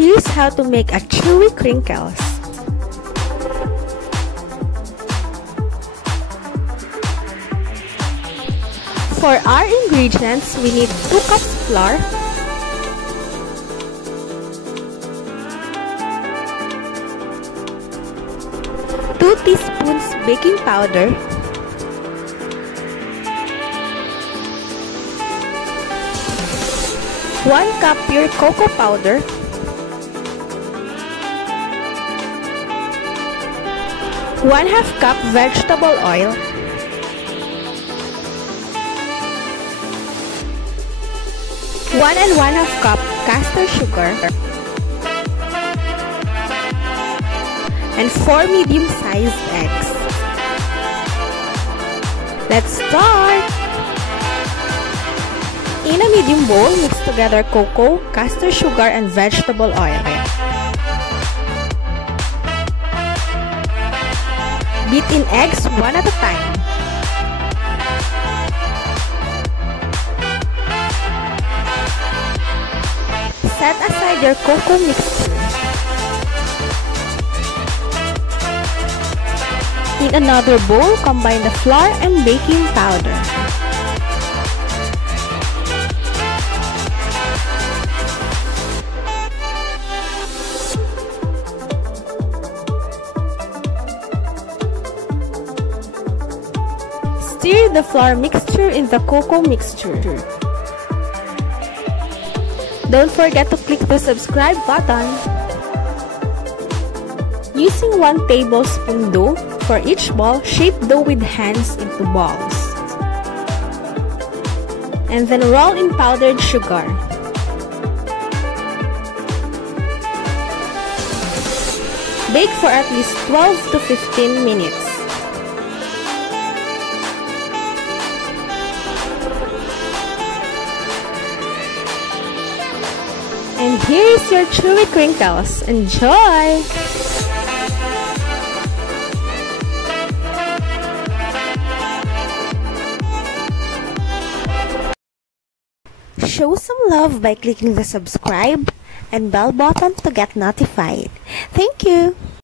Here's how to make a chewy crinkles. For our ingredients, we need 2 cups flour, 2 teaspoons baking powder, 1 cup pure cocoa powder, 1/2 cup vegetable oil, 1 1/2 cup castor sugar, and 4 medium-sized eggs. Let's start! In a medium bowl, mix together cocoa, castor sugar, and vegetable oil. Beat in eggs one at a time. Set aside your cocoa mixture. In another bowl, combine the flour and baking powder. Stir the flour mixture in the cocoa mixture. Don't forget to click the subscribe button. Using 1 tablespoon dough for each ball, shape dough with hands into balls. And then roll in powdered sugar. Bake for at least 12 to 15 minutes. And here is your chewy crinkles. Enjoy! Show some love by clicking the subscribe and bell button to get notified. Thank you!